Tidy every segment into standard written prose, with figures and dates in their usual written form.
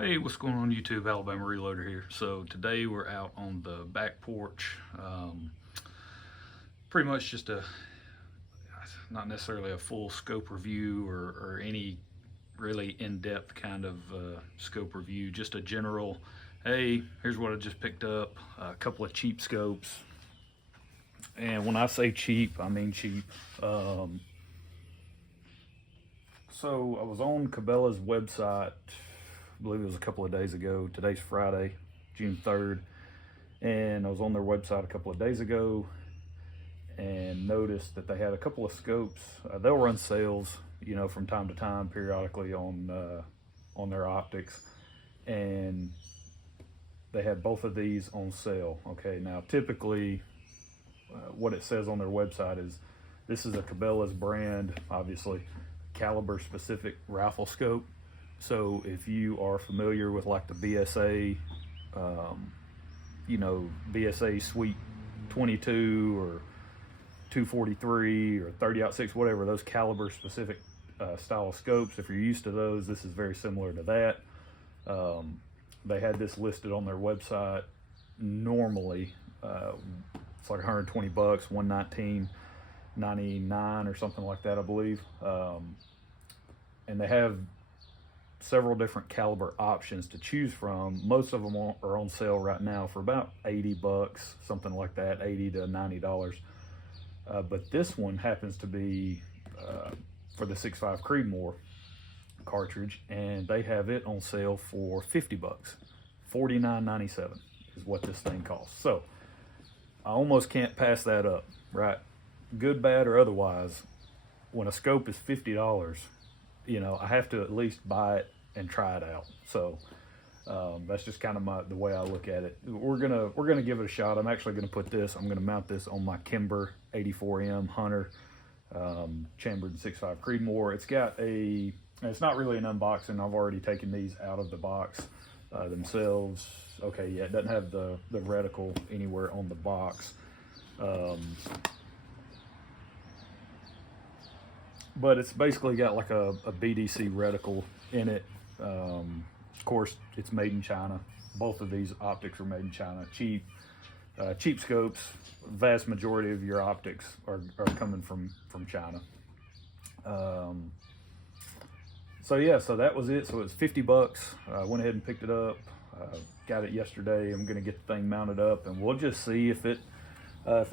Hey, what's going on YouTube? Alabama Reloader here. So today we're out on the back porch. Pretty much just not necessarily a full scope review or any really in-depth kind of scope review, just a general, hey, here's what I just picked up, a couple of cheap scopes. And when I say cheap, I mean cheap. So I was on Cabelas' website, I believe it was a couple of days ago. Today's Friday, June 3rd. And I was on their website a couple of days ago and noticed that they had a couple of scopes. They'll run sales, you know, from time to time, periodically on their optics. And they had both of these on sale. Okay, now typically what it says on their website is this is a Cabelas brand, obviously, caliber specific rifle scope. So if you are familiar with like the BSA, BSA Sweet 22 or 243 or 30-06, whatever, those caliber specific style of scopes, if you're used to those, this is very similar to that. They had this listed on their website. Normally, it's like 120 bucks, 119.99 or something like that, I believe. And they have several different caliber options to choose from. Most of them are on sale right now for about 80 bucks, something like that, 80 to $90. But this one happens to be for the 6.5 Creedmoor cartridge, and they have it on sale for 50 bucks. $49.97 is what this thing costs. So I almost can't pass that up, right? Good, bad, or otherwise, when a scope is $50, you know, I have to at least buy it and try it out. So that's just kind of the way I look at it. We're gonna give it a shot. I'm actually gonna I'm gonna mount this on my Kimber 84M Hunter, chambered 6.5 Creedmoor. It's not really an unboxing. I've already taken these out of the box themselves. Okay, yeah, it doesn't have the reticle anywhere on the box. But it's basically got like a BDC reticle in it. Of course, it's made in China. Both of these optics are made in China. Cheap scopes. Vast majority of your optics are coming from China. So yeah, so that was it. So it's 50 bucks. I went ahead and picked it up. Got it yesterday. I'm gonna get the thing mounted up, and we'll just see if it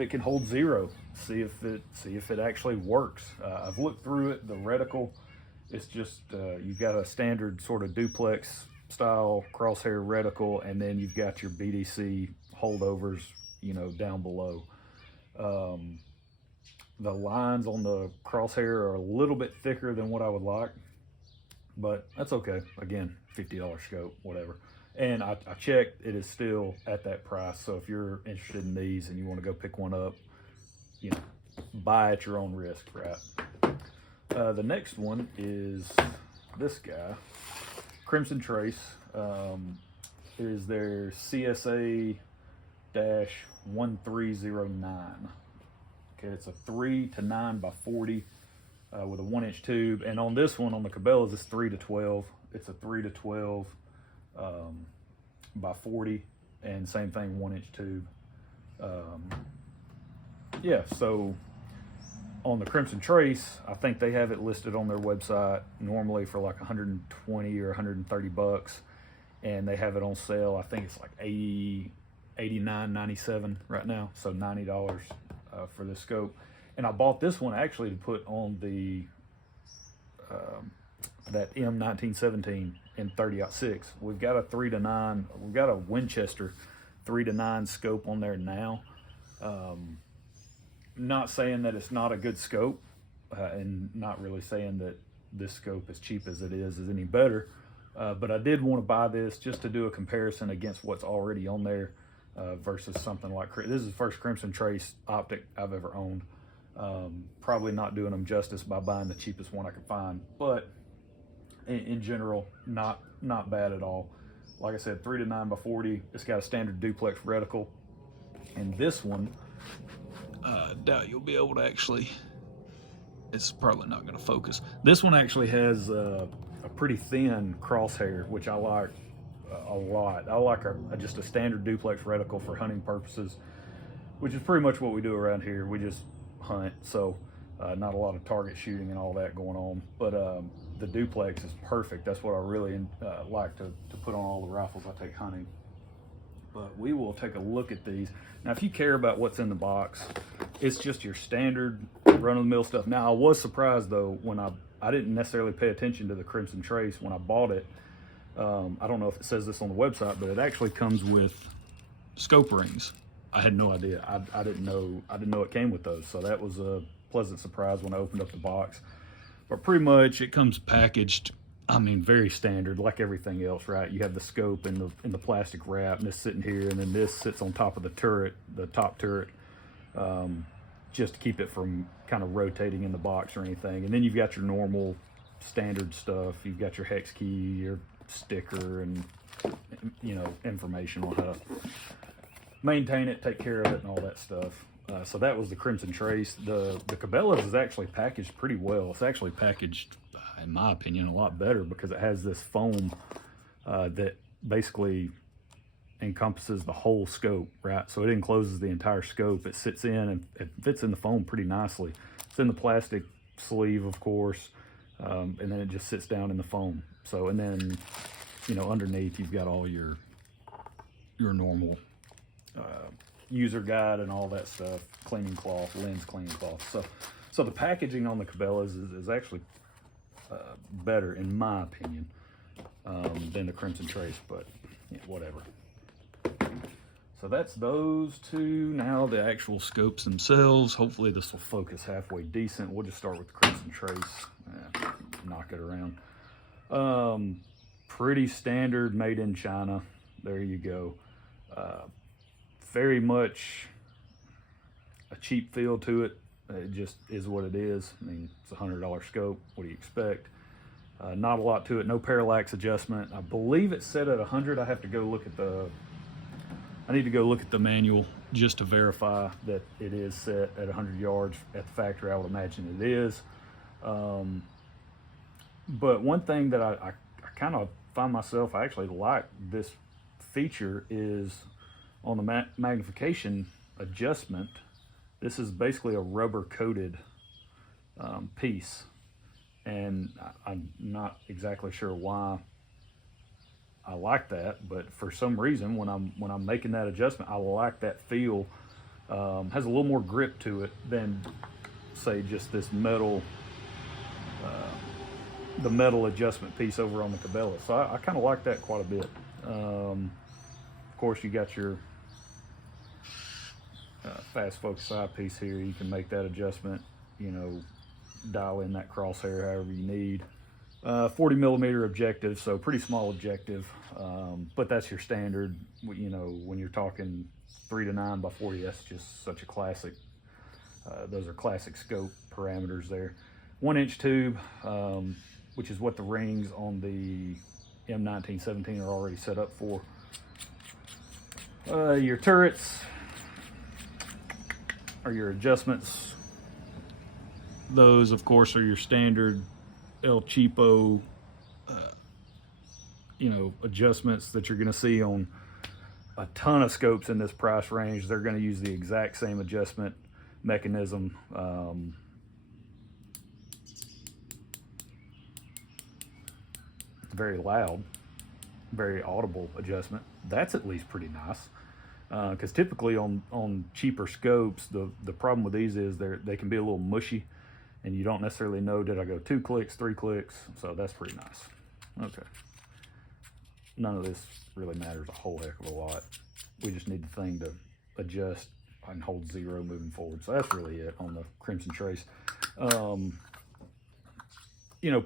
can hold zero. See if it actually works. I've looked through it. The reticle, it's just you've got a standard sort of duplex style crosshair reticle, and then you've got your BDC holdovers, you know, down below. The lines on the crosshair are a little bit thicker than what I would like, but that's okay. Again, $50 scope, whatever. And I checked, it is still at that price. So if you're interested in these and you want to go pick one up, you know, buy at your own risk, right? The next one is this guy, Crimson Trace. It is their CSA-1309. Okay, it's a 3 to 9 by 40 with a 1-inch tube. And on this one, on the Cabelas, it's 3 to 12. It's a 3 to 12 by 40, and same thing, 1-inch tube. Yeah, so on the Crimson Trace, I think they have it listed on their website normally for like 120 or 130 bucks, and they have it on sale. I think it's like 89.97 right now, so $90 for this scope. And I bought this one actually to put on the that M1917 in 30-06. We've got a 3 to 9. We've got a Winchester 3 to 9 scope on there now. Not saying that it's not a good scope, and not really saying that this scope, as cheap as it is any better. But I did want to buy this just to do a comparison against what's already on there versus something like this is the first Crimson Trace optic I've ever owned. Probably not doing them justice by buying the cheapest one I could find, but in general, not bad at all. Like I said, 3 to 9 by 40. It's got a standard duplex reticle, and this one, I doubt you'll be able to actually. It's probably not going to focus. This one actually has a pretty thin crosshair, which I like a lot. I like just a standard duplex reticle for hunting purposes, which is pretty much what we do around here. We just hunt, so not a lot of target shooting and all that going on. But the duplex is perfect. That's what I really like to put on all the rifles I take hunting. But we will take a look at these. Now, if you care about what's in the box, it's just your standard run-of-the-mill stuff. Now, I was surprised, though, when I didn't necessarily pay attention to the Crimson Trace when I bought it. I don't know if it says this on the website, but it actually comes with scope rings. I had no idea. I didn't know it came with those. So that was a pleasant surprise when I opened up the box. But pretty much it comes packaged, I mean, very standard, like everything else, right? You have the scope in the plastic wrap, and this sitting here, and then this sits on top of the turret, the top turret, just to keep it from kind of rotating in the box or anything. And then you've got your normal standard stuff. You've got your hex key, your sticker, and information on how to maintain it, take care of it, and all that stuff. So that was the Crimson Trace. The Cabelas is actually packaged pretty well. It's actually packaged, in my opinion, a lot better because it has this foam that basically encompasses the whole scope, right? So it encloses the entire scope. It sits in and it fits in the foam pretty nicely. It's in the plastic sleeve, of course, and then it just sits down in the foam. So, and then, underneath you've got all your normal user guide and all that stuff, cleaning cloth, lens cleaning cloth. So the packaging on the Cabelas is actually better, in my opinion, than the Crimson Trace, but whatever. So that's those two. Now the actual scopes themselves. Hopefully this will focus halfway decent. We'll just start with the Crimson Trace. Knock it around. Pretty standard, made in China. There you go. Very much a cheap feel to it. It just is what it is. I mean, it's a $100 scope. What do you expect? Not a lot to it. No parallax adjustment. I believe it's set at 100. I have to go look at I need to go look at the manual just to verify that it is set at 100 yards at the factory. I would imagine it is. But one thing that I kind of find myself, I actually like this feature is on the magnification adjustment. This is basically a rubber coated piece, and I'm not exactly sure why I like that, but for some reason when I'm making that adjustment, I like that feel. Has a little more grip to it than, say, just this metal, the metal adjustment piece over on the Cabela. So I kind of like that quite a bit. Of course, you got your fast focus eyepiece here. You can make that adjustment, dial in that crosshair however you need. 40 millimeter objective, so pretty small objective, but that's your standard. When you're talking 3 to 9 by 40, that's just such a classic. Those are classic scope parameters there. 1-inch tube, which is what the rings on the M1917 are already set up for. Your turrets are your adjustments. Those, of course, are your standard El Cheapo, adjustments that you're going to see on a ton of scopes in this price range. They're going to use the exact same adjustment mechanism. Very loud, very audible adjustment. That's at least pretty nice. Because typically on cheaper scopes, the problem with these is they can be a little mushy, and you don't necessarily know, did I go 2 clicks, 3 clicks? So that's pretty nice. Okay. None of this really matters a whole heck of a lot. We just need the thing to adjust and hold 0 moving forward. So that's really it on the Crimson Trace.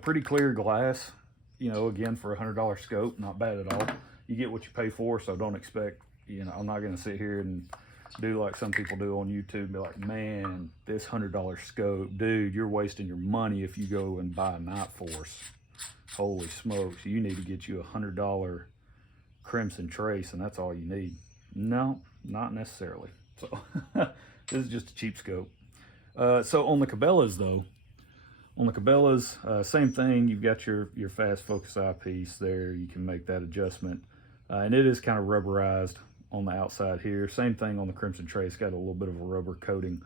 Pretty clear glass. Again, for a $100 scope, not bad at all. You get what you pay for, so don't expect, I'm not going to sit here and do like some people do on YouTube and be like, man, this $100 scope, dude, you're wasting your money if you go and buy a Night Force. Holy smokes, you need to get you a $100 Crimson Trace, and that's all you need. No, not necessarily. So this is just a cheap scope. So on the Cabelas, though, same thing. You've got your fast focus eyepiece there. You can make that adjustment. And it is kind of rubberized on the outside here. Same thing on the Crimson Tray. It's got a little bit of a rubber coating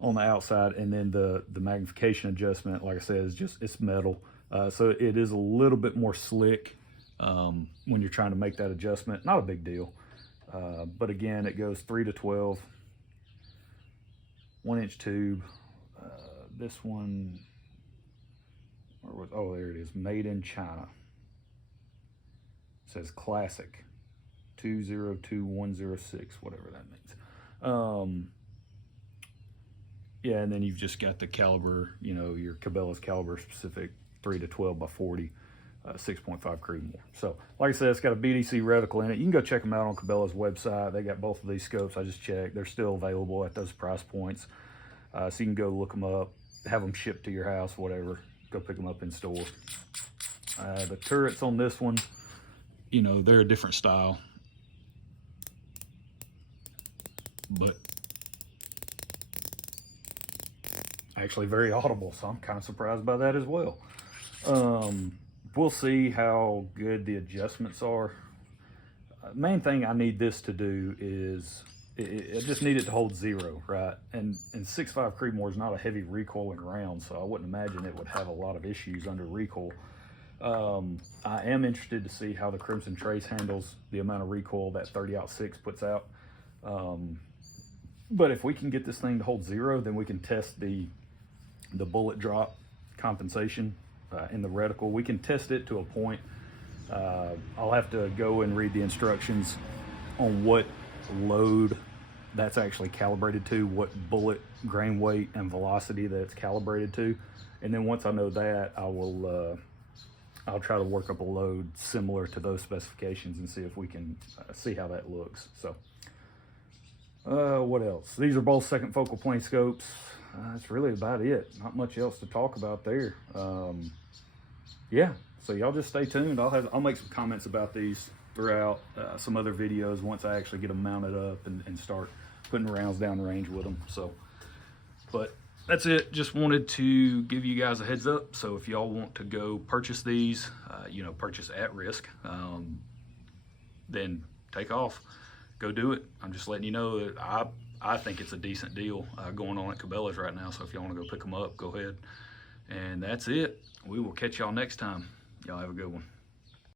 on the outside, and then the magnification adjustment, like I said, is just, it's metal. So it is a little bit more slick when you're trying to make that adjustment. Not a big deal. But again, it goes 3 to 12, 1-inch tube. This one, oh, there it is, made in China. It says classic 202106, whatever that means. Yeah, and then you've just got the caliber, you know, your Cabelas caliber specific 3 to 12 by 40, 6.5 Creedmoor. So, like I said, it's got a BDC reticle in it. You can go check them out on Cabelas' website. They got both of these scopes. I just checked. They're still available at those price points. So you can go look them up, have them shipped to your house, whatever. Go pick them up in store. The turrets on this one, you know, they're a different style. But actually very audible, so I'm kind of surprised by that as well. We'll see how good the adjustments are. Main thing I need this to do is I just need it to hold 0, right? And 6.5 Creedmoor is not a heavy recoiling round, so I wouldn't imagine it would have a lot of issues under recoil. I am interested to see how the Crimson Trace handles the amount of recoil that 30-06 puts out. But if we can get this thing to hold 0, then we can test the bullet drop compensation in the reticle. We can test it to a point. I'll have to go and read the instructions on what load that's actually calibrated to, what bullet grain weight and velocity that it's calibrated to. And then once I know that, I'll try to work up a load similar to those specifications and see if we can see how that looks. So what else? These are both second focal plane scopes. That's really about it. Not much else to talk about there. Yeah, so y'all just stay tuned. I'll make some comments about these throughout some other videos once I actually get them mounted up and start putting rounds down range with them. So, but that's it. Just wanted to give you guys a heads up. So if y'all want to go purchase these, you know, purchase at risk, then take off. Go do it. I'm just letting you know that I think it's a decent deal going on at Cabelas right now. So if y'all want to go pick them up, go ahead. And that's it. We will catch y'all next time. Y'all have a good one.